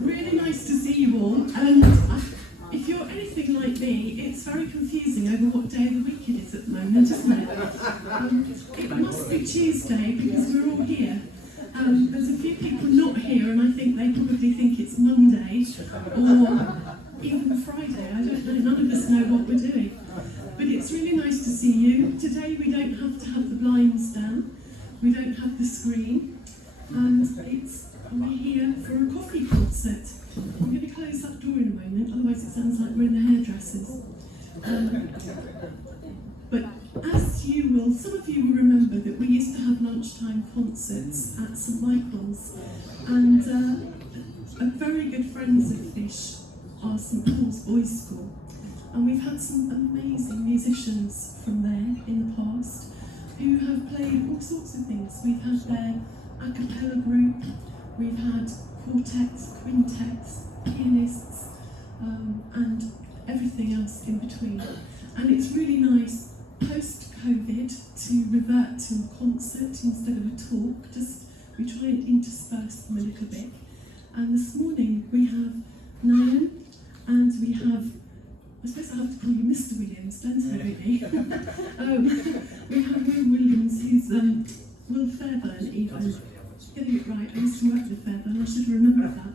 Really nice to see you all. And if you're anything like me, it's very confusing over what day of the week it is at the moment, isn't it? It must be Tuesday because we're all here. There's a few people not here, and I think they probably think it's Monday or even Friday. I don't know. None of us know what we're doing. But it's really nice to see you. Today we don't have to have the blinds down. We don't have the screen. And we're here for a coffee concert. I'm going to close that door in a moment, otherwise it sounds like we're in the hairdressers. But as you will, some of you will remember that we used to have lunchtime concerts at St Michael's, and very good friends of FiSH are St Paul's Boys' School, and we've had some amazing musicians from there in the past who have played all sorts of things. We've had their a cappella group, we've had quartets, quintets, pianists, and everything else in between. And it's really nice, post-COVID, to revert to a concert instead of a talk. We try and intersperse them a little bit. And this morning we have Nayan, and we have, I suppose I have to call you Mr. Williams, don't I, really? We have Will Williams, who's Will Fairburn, even. Getting it right, I used to work with Fairburn, I should remember that.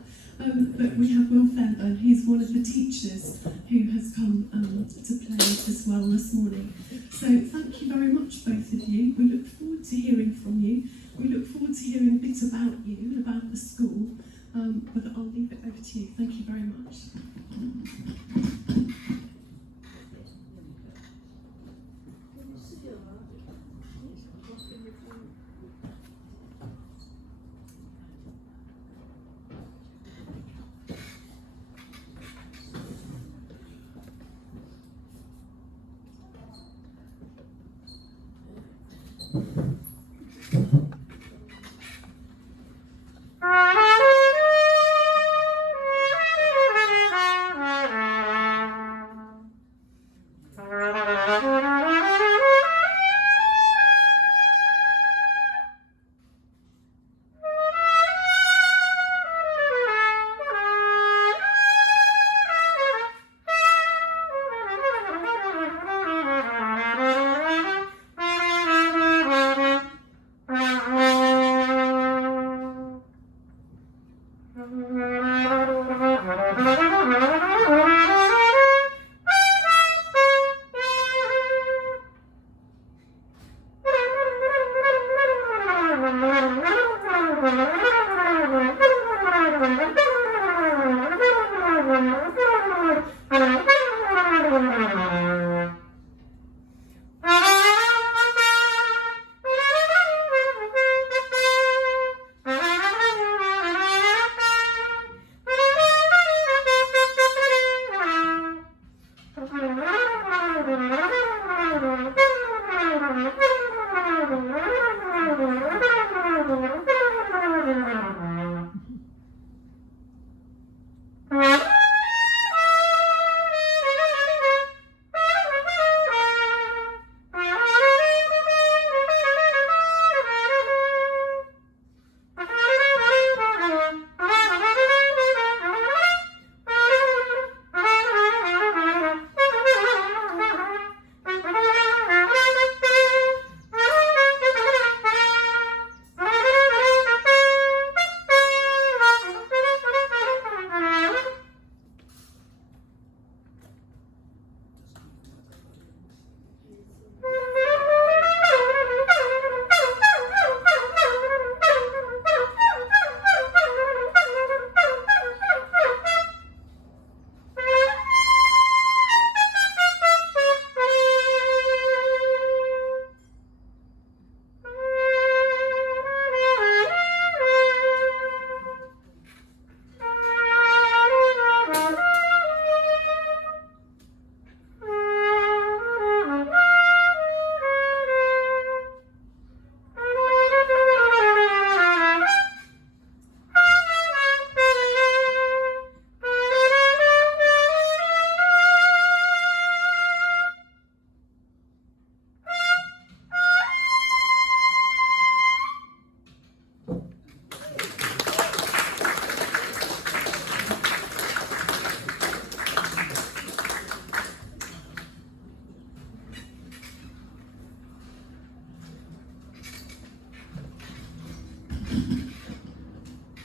But we have Will Fairburn, who's one of the teachers who has come to play as well this morning. So thank you very much, both of you. We look forward to hearing from you. We look forward to hearing a bit about you and about the school. But I'll leave it over to you. Thank you very much.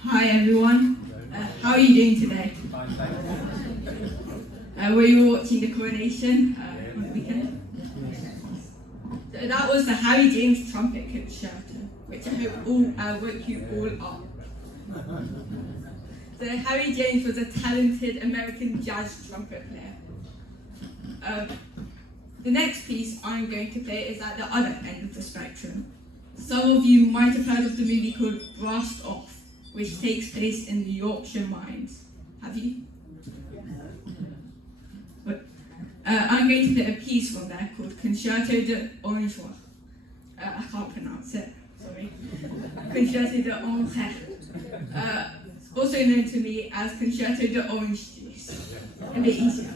Hi everyone, how are you doing today? Were you watching the coronation on the weekend? So that was the Harry James trumpet concerto, which I hope woke you all up. So Harry James was a talented American jazz trumpet player. The next piece I'm going to play is at the other end of the spectrum. Some of you might have heard of the movie called Blast Off, which takes place in the Yorkshire Mines. Have you? I'm going to play a piece from there called Concerto de Orange. I can't pronounce it, sorry. Concerto de Orange. Also known to me as Concerto de Orange Juice. A bit easier.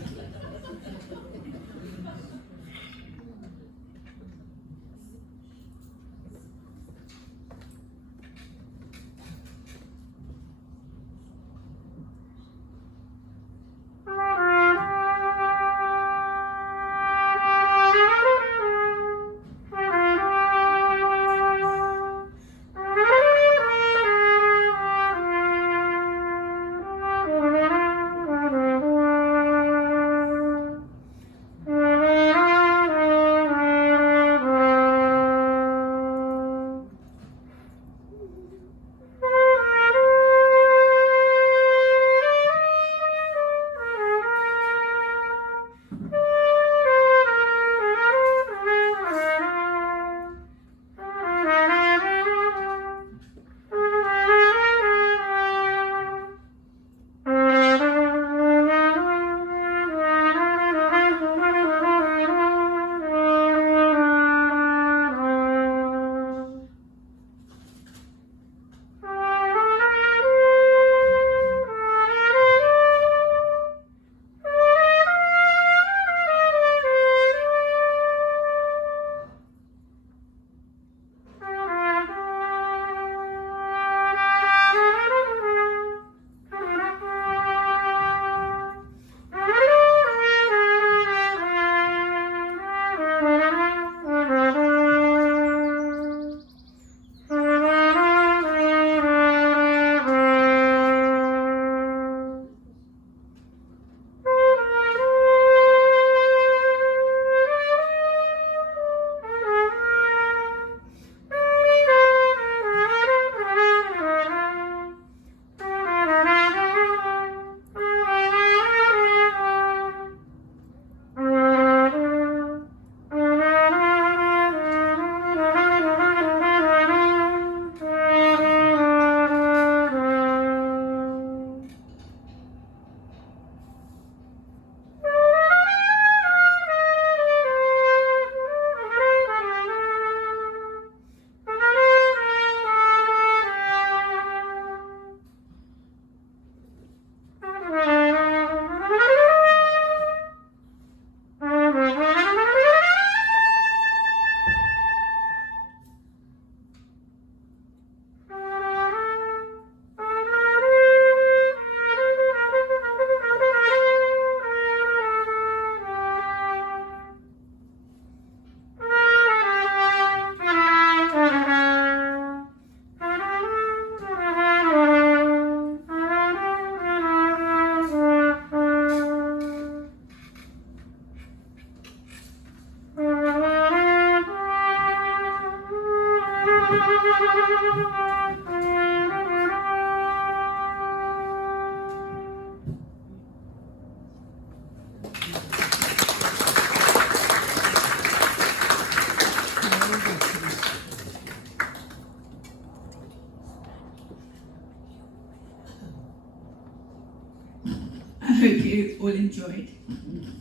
I hope you all enjoyed.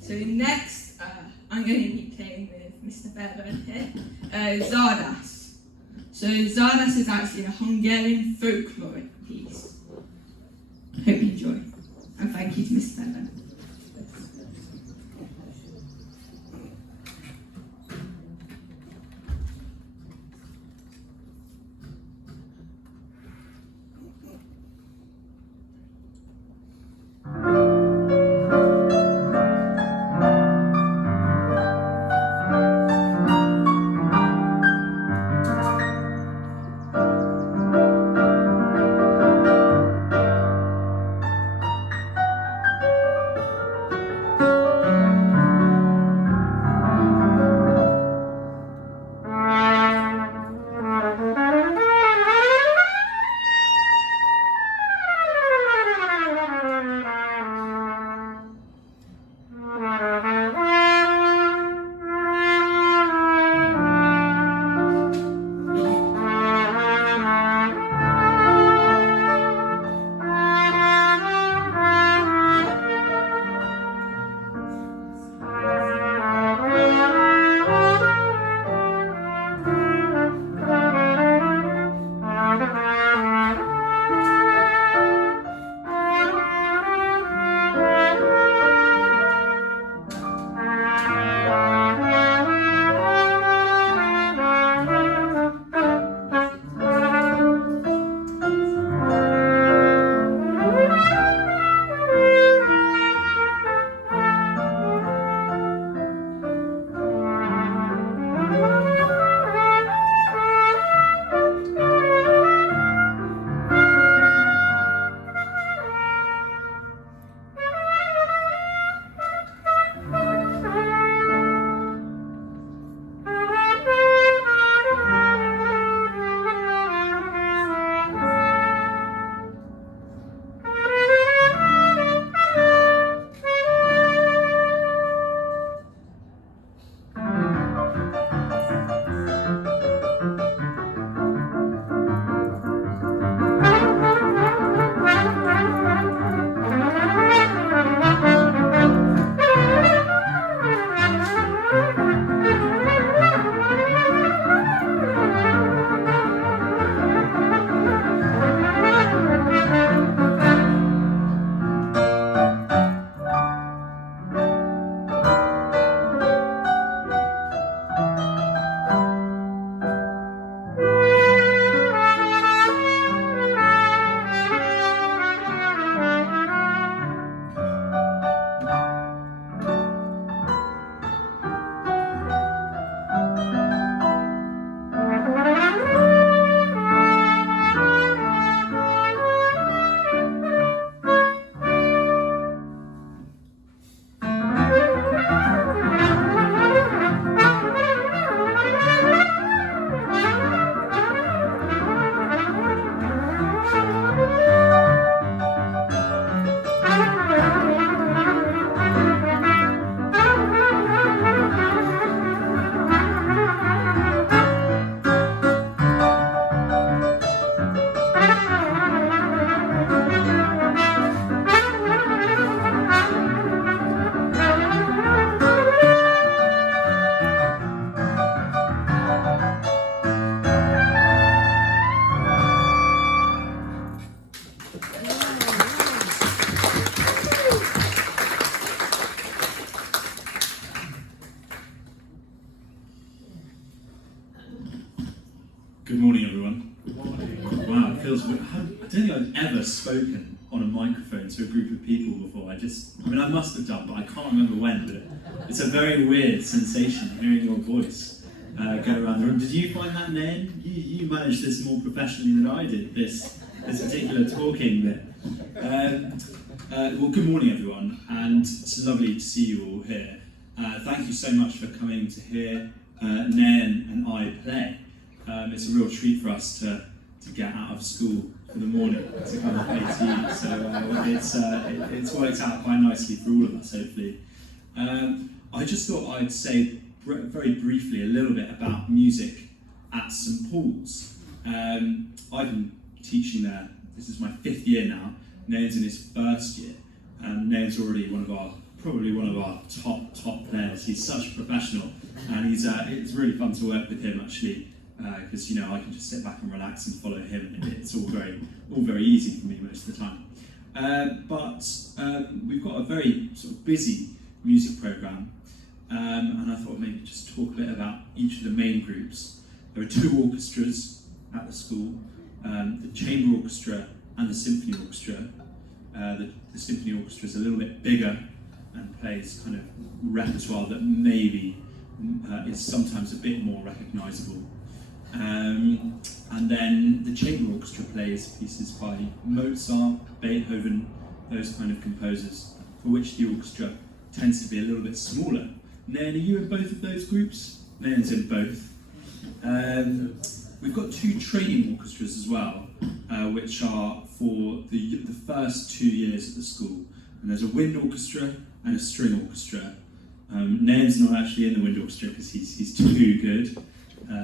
So next, I'm going to be playing with Mr. Fairburn here, Zardas. So Zardas is actually a Hungarian folkloric piece. Hope you enjoy, and thank you to Mr. Fairburn. I've ever spoken on a microphone to a group of people before. I must have done, but I can't remember when. But it's a very weird sensation hearing your voice go around the room. Did you find that, Nayan? You managed this more professionally than I did, this particular talking bit. Well, good morning, everyone, and it's lovely to see you all here. Thank you so much for coming to hear Nayan and I play. It's a real treat for us to get out of school for the morning to come and play to you. So it's worked out quite nicely for all of us, hopefully. I just thought I'd say very briefly a little bit about music at St Paul's. I've been teaching there. This is my 5th year now. Nayan's in his 1st year. Nayan's already probably one of our top players. He's such a professional, and it's really fun to work with him actually, because I can just sit back and relax and follow him. It's all very easy for me most of the time. But we've got a very sort of busy music programme, and I thought maybe just talk a bit about each of the main groups. There are 2 orchestras at the school, the chamber orchestra and the symphony orchestra. The symphony orchestra is a little bit bigger and plays kind of repertoire that maybe is sometimes a bit more recognisable. And then the chamber orchestra plays pieces by Mozart, Beethoven, those kind of composers, for which the orchestra tends to be a little bit smaller. Nayan, are you in both of those groups? Nayan's in both. We've got 2 training orchestras as well, which are for the first 2 years at the school. And there's a wind orchestra and a string orchestra. Nayan's not actually in the wind orchestra because he's too good,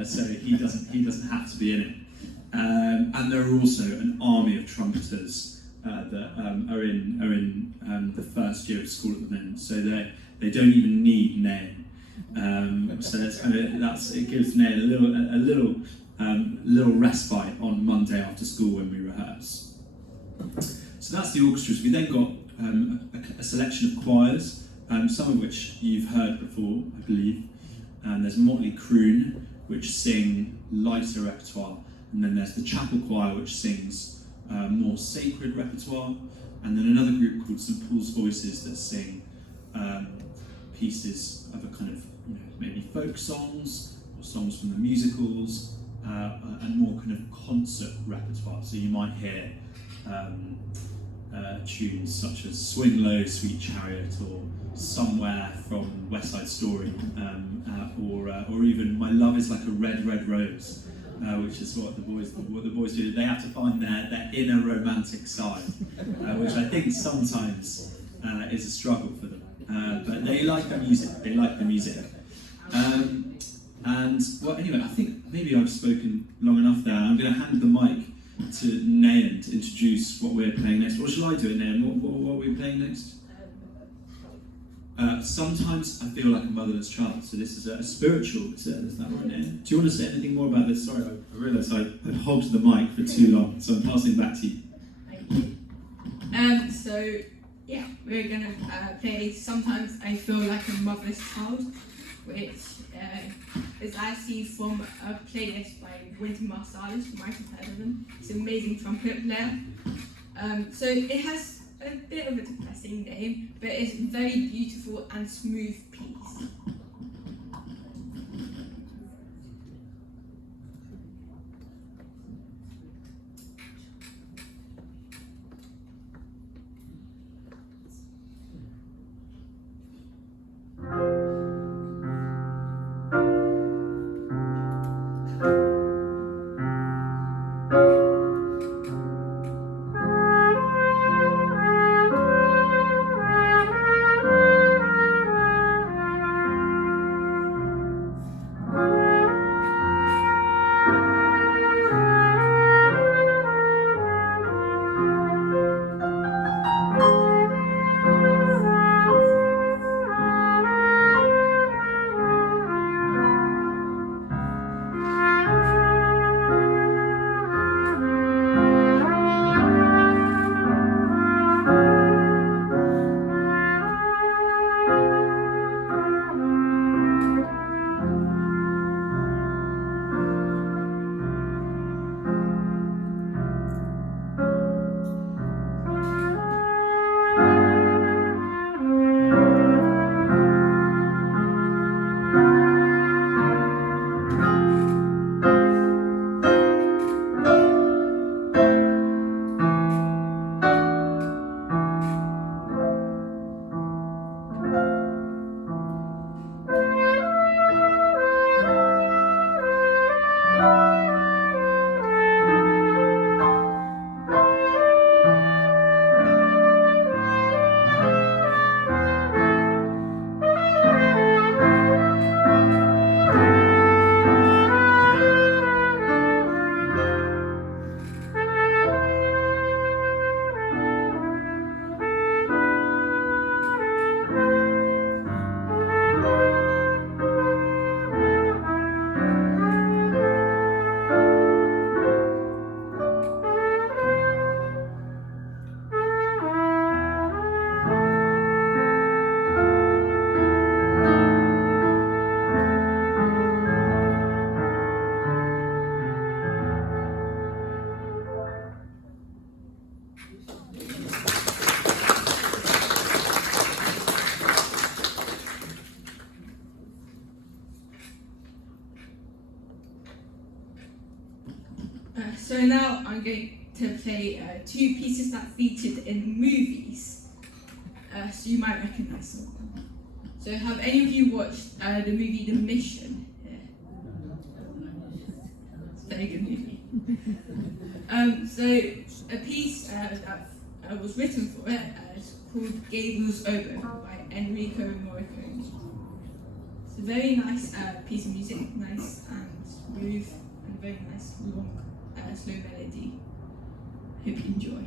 so he doesn't have to be in it. And there are also an army of trumpeters that are in the first year of school at the moment, so they don't even need Nayan. So it gives Nayan a little respite on Monday after school when we rehearse. So that's the orchestras. We then got a selection of choirs, some of which you've heard before, I believe. There's Motley Croon, which sing lighter repertoire, and then there's the chapel choir, which sings more sacred repertoire, and then another group called St Paul's Voices that sing pieces of a kind of maybe folk songs or songs from the musicals, and more kind of concert repertoire. So you might hear tunes such as Swing Low, Sweet Chariot, or Somewhere from West Side Story, or even My Love Is Like a Red, Red Rose, which is what the boys do. They have to find their inner romantic side, which I think sometimes is a struggle for them. But they like the music. And well, anyway, I think maybe I've spoken long enough there. I'm going to hand the mic to Nayan to introduce what we're playing next. Or shall I do it, Nayan? What are we playing next? Sometimes I feel like a motherless child. So this is a spiritual. Is that right, Nayan? Do you want to say anything more about this? Sorry, I realised I've hogged the mic for too long, so I'm passing it back to you. Thank you. So yeah, we're going to play Sometimes I Feel Like a Motherless Child, which is actually from a playlist by Wynton Marsalis. You might have heard of him. He's an amazing trumpet player. So it has a bit of a depressing name, but it's a very beautiful and smooth piece. So now I'm going to play two pieces that featured in movies. So you might recognise some of them. So have any of you watched the movie The Mission? Yeah. It's a very good movie. So a piece that was written for it is called Gables Over by Enrico Morricone. It's a very nice piece of music, nice and smooth and very nice long slow melody. Hope you enjoy.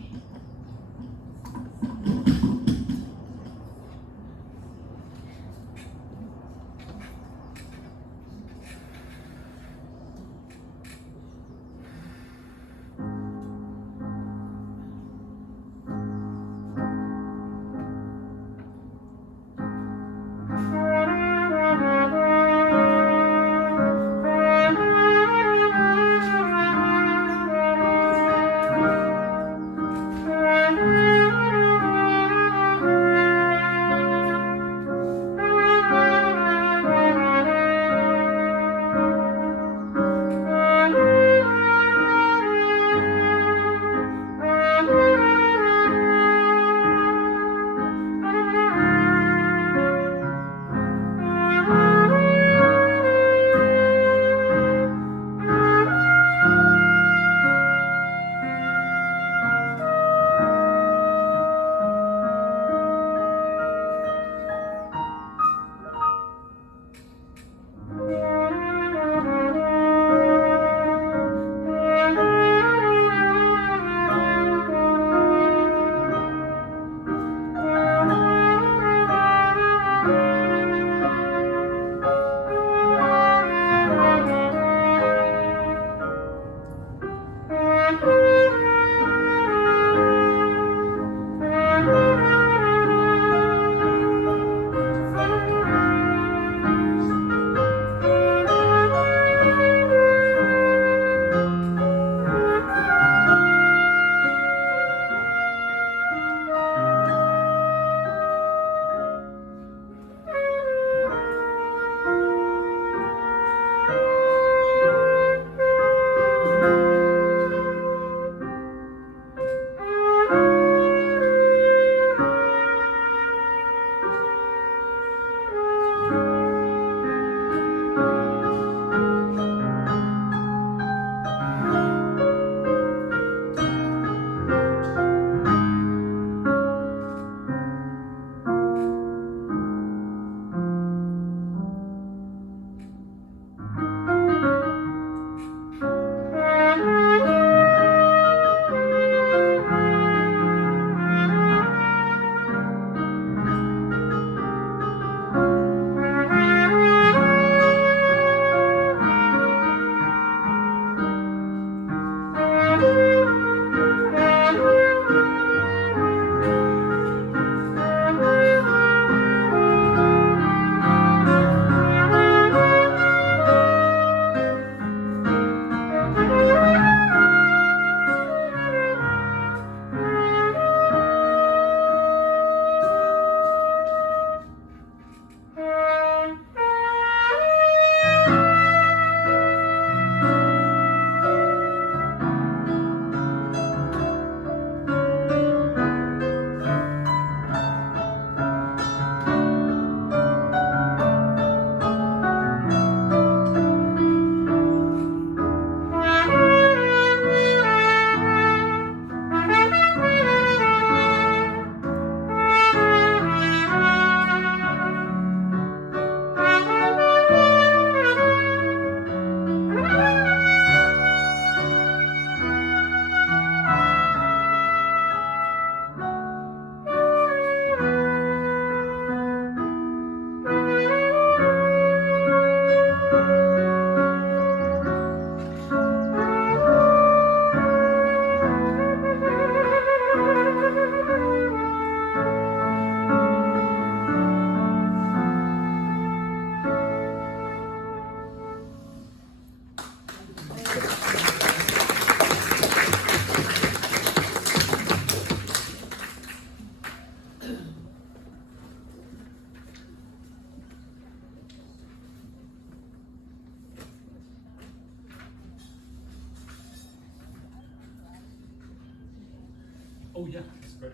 Oh yeah, that's great.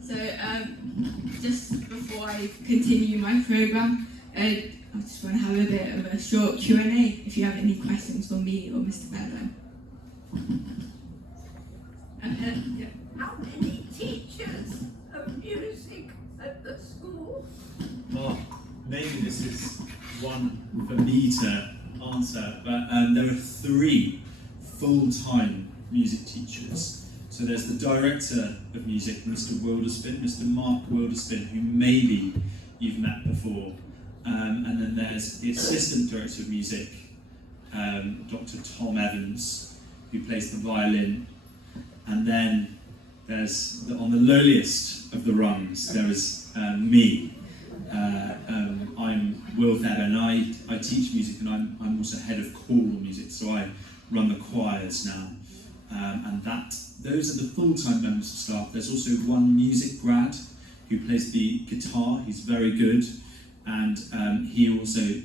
So, just before I continue my programme, I just want to have a bit of a short Q&A if you have any questions for me or Mr. Bello. Yeah. How many teachers of music at the school? Oh, maybe this is one for me to answer, but there are 3 full-time music teachers. So there's the director of music, Mr. Wilderspin, Mr. Mark Wilderspin, who maybe you've met before. And then there's the assistant director of music, Dr. Tom Evans, who plays the violin. And then there's, on the lowliest of the rungs, there is me. I'm Will Febb, and I teach music, and I'm also head of choral music, so I run the choirs now. And those are the full-time members of staff. There's also one music grad who plays the guitar. He's very good, and he also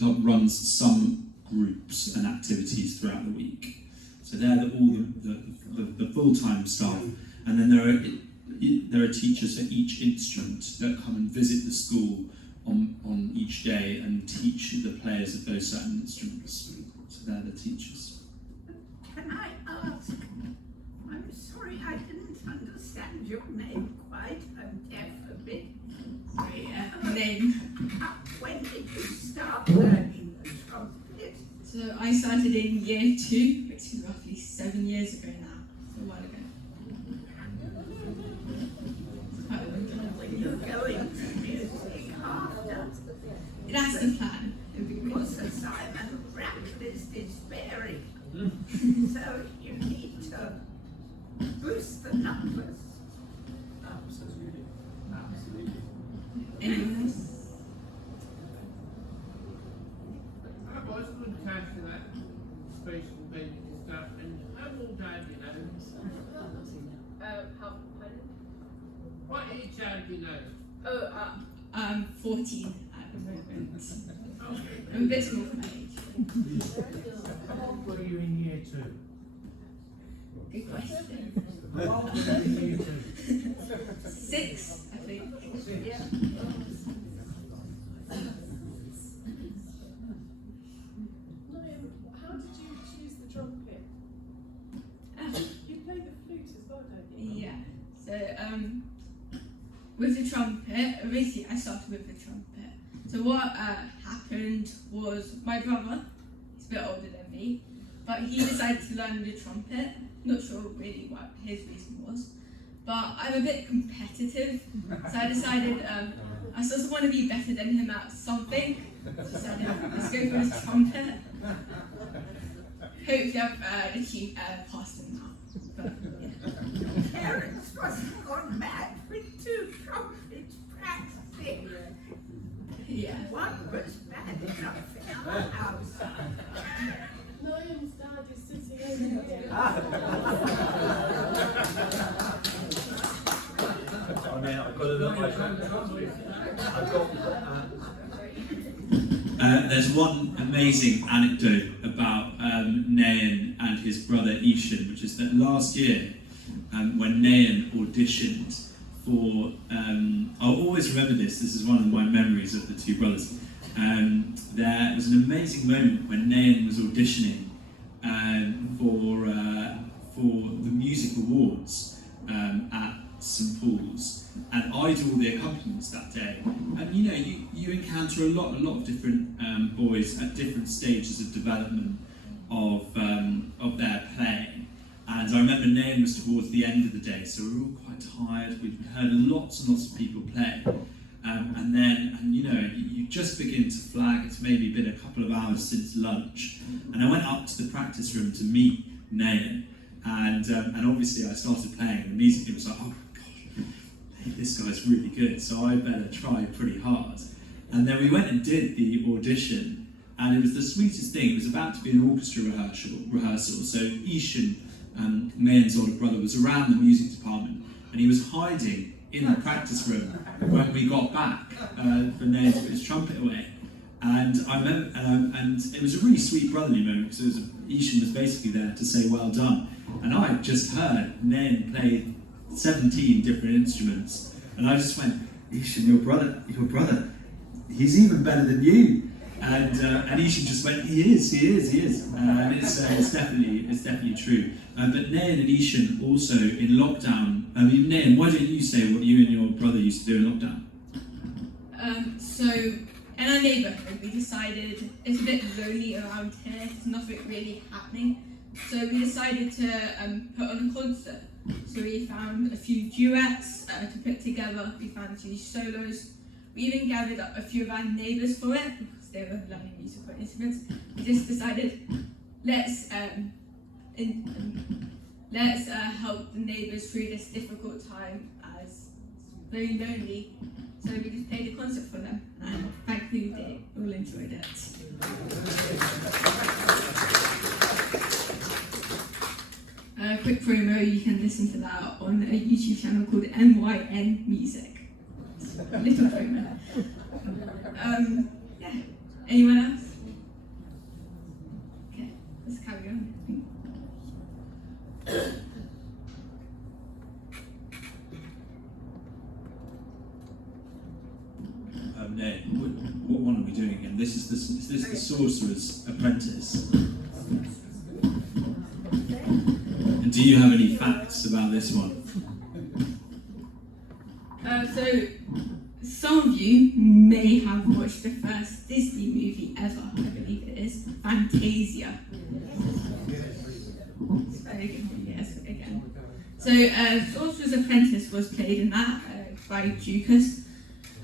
runs some groups and activities throughout the week. So they're all the full-time staff, and then there are teachers for each instrument that come and visit the school on each day and teach the players of those certain instruments. So they're the teachers. Can I ask? I'm sorry I didn't understand your name quite. I'm deaf a bit. Sorry, name. When did you start learning the trumpet? So I started in year 2, which is roughly 7 years ago now, a while ago. Quite a long time. When you're going to music after? That's the plan. It'll be great. Because as I'm a practice is varied. So you need to boost the numbers. Absolutely. Anyone else? I was good cash for that spatial bending and stuff, and how old are you now? What age are you now? 14 at the moment. I'm a bit small for my age. How old were you in year 2? Good question. How old were you in year 2? 6, I think. Yeah. Nayan, how did you choose the trumpet? You play the flute as well, don't you? Yeah. So, with the trumpet, originally I started with the trumpet. So what happened was my brother, he's a bit older than me, but he decided to learn the trumpet. Not sure really what his reason was, but I'm a bit competitive, so I decided I sort of want to be better than him at something. So I decided, let's go for his trumpet. Hopefully I've achieved passed him now. But yeah. Parents wasn't gone mad with 2 trumpets practicing. Yeah. One was bad enough in our house. Nayan's dad is sitting over there. I mean, I've got another. There's one amazing anecdote about Nayan and his brother Ishan, which is that last year, when Nayan auditioned for, I'll always remember this is one of my memories of the 2 brothers. There was an amazing moment when Nayan was auditioning for the music awards at St Paul's, and I do all the accompaniments that day. And you know, you encounter a lot of different boys at different stages of development of their playing. And I remember Nayan was towards the end of the day, so we were all quite tired. We'd heard lots and lots of people play. And you know, you just begin to flag. It's maybe been a couple of hours since lunch, and I went up to the practice room to meet Nayan, and obviously I started playing, and immediately was like, oh my gosh, hey, this guy's really good, so I better try pretty hard. And then we went and did the audition, and it was the sweetest thing. It was about to be an orchestra rehearsal. So Ishan, Nayan's older brother, was around the music department, and he was hiding in the practice room when we got back for Nayan to put his trumpet away. And I remember, and it was a really sweet brotherly moment, because Ishan was basically there to say well done. and I just heard Nayan play 17 different instruments, and I just went, Ishan, your brother, he's even better than you. And Ishan just went, he is. And it's definitely true. But Nayan and Ishan also in lockdown. Nayan, why don't you say what you and your brother used to do in lockdown? So in our neighbourhood, we decided it's a bit lonely around here. There's nothing really happening. So we decided to put on a concert. So we found a few duets to put together. We found a few solos. We even gathered up a few of our neighbours for it because they were learning musical instruments. We just decided let's help the neighbours through this difficult time as it's very lonely. So we just played a concert for them, and thankfully they all enjoyed it. A quick promo, you can listen to that on a YouTube channel called NYN Music. A little promo. Yeah. Anyone else? Okay, let's carry on. Nayan, what one are we doing again? Is this the Sorcerer's Apprentice? And do you have any facts about this one? So, some of you may have watched the first Disney movie ever, I believe it is, Fantasia. It's very good movie, yes, again. So, Sorcerer's Apprentice was played in that by Dukas,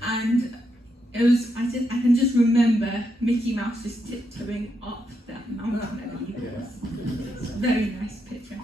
and it was, I can just remember Mickey Mouse just tiptoeing up that mountain, I believe it was. It's a very nice picture.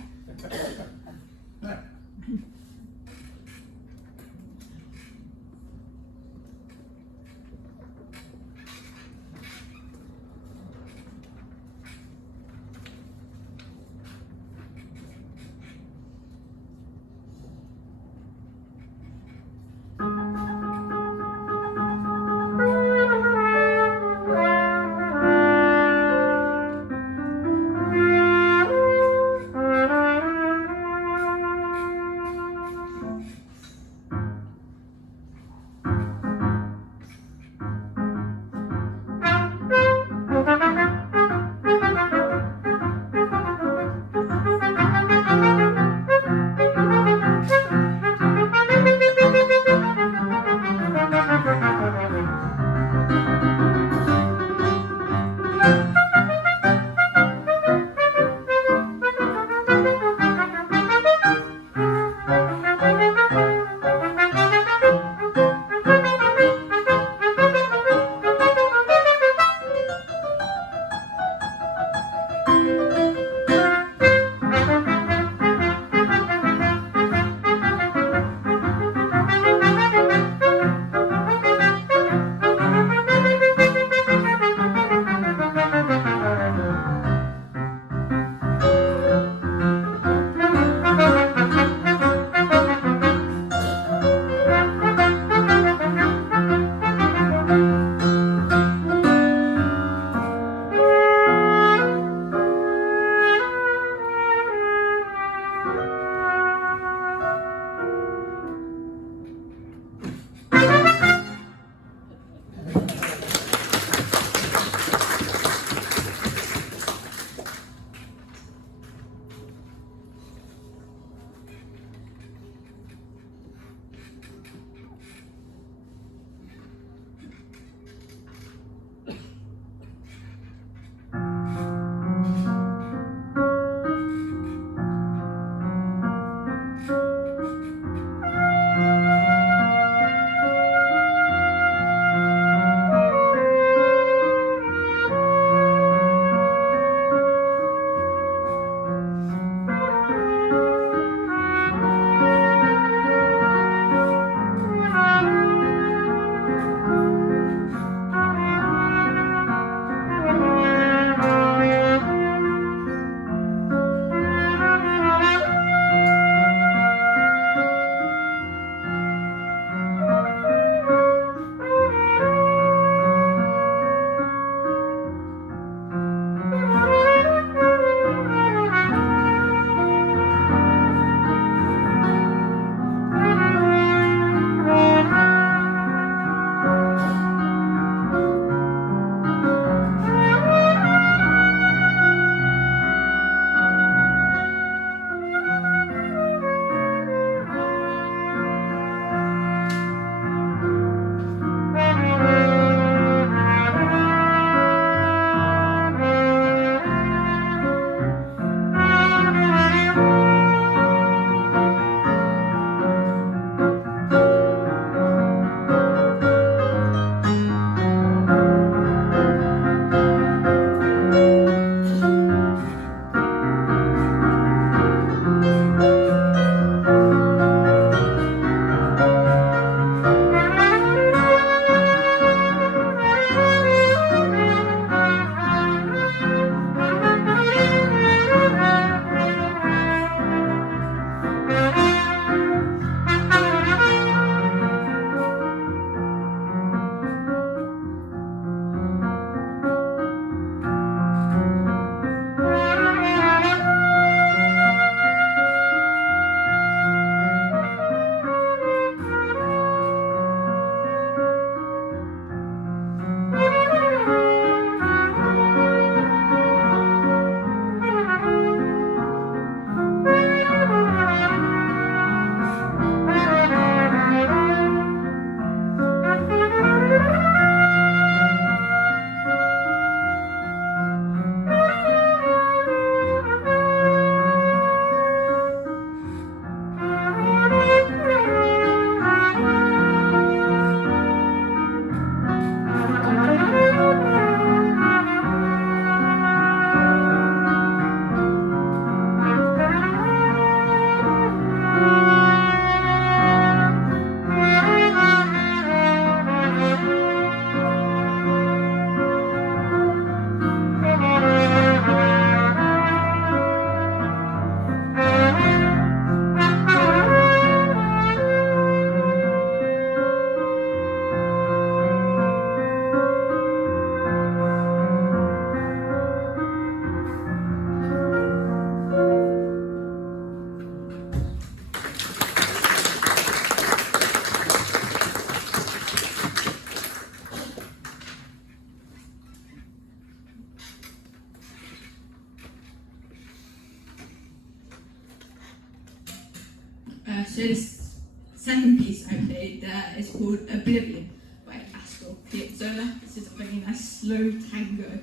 So this second piece I played is called Oblivion by Astor Piazzolla. This is a very nice slow tango.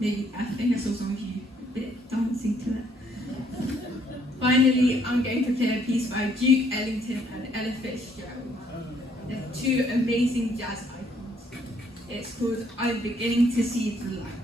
Maybe I think I saw some of you a bit dancing to it. Finally, I'm going to play a piece by Duke Ellington and Ella Fitzgerald. They're two amazing jazz icons. It's called I'm Beginning to See the Light.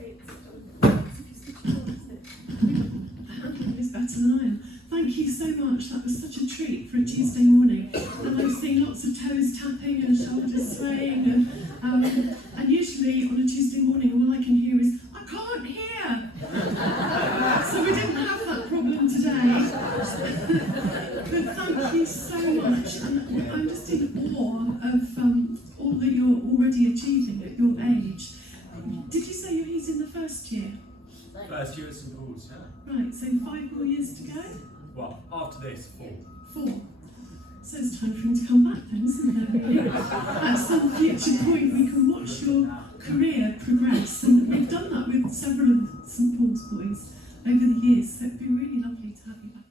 if you switch it on, isn't it? The handling is better than I am. Thank you so much. That was such a treat for a Tuesday morning. And I've seen lots of toes tapping and shoulders swaying. And usually on a Tuesday morning, all I can hear is, I can't hear. So we didn't have that problem today. But thank you so much. And I'm just in awe of all that you're already achieving at your age. Did you say he's in the first year? First year at St Paul's, yeah. Right, so 5 more years to go? Well, after this, 4. 4. So it's time for him to come back then, isn't there, really? At some future point we can watch your career progress, and we've done that with several of St Paul's boys over the years, so it'd be really lovely to have you back.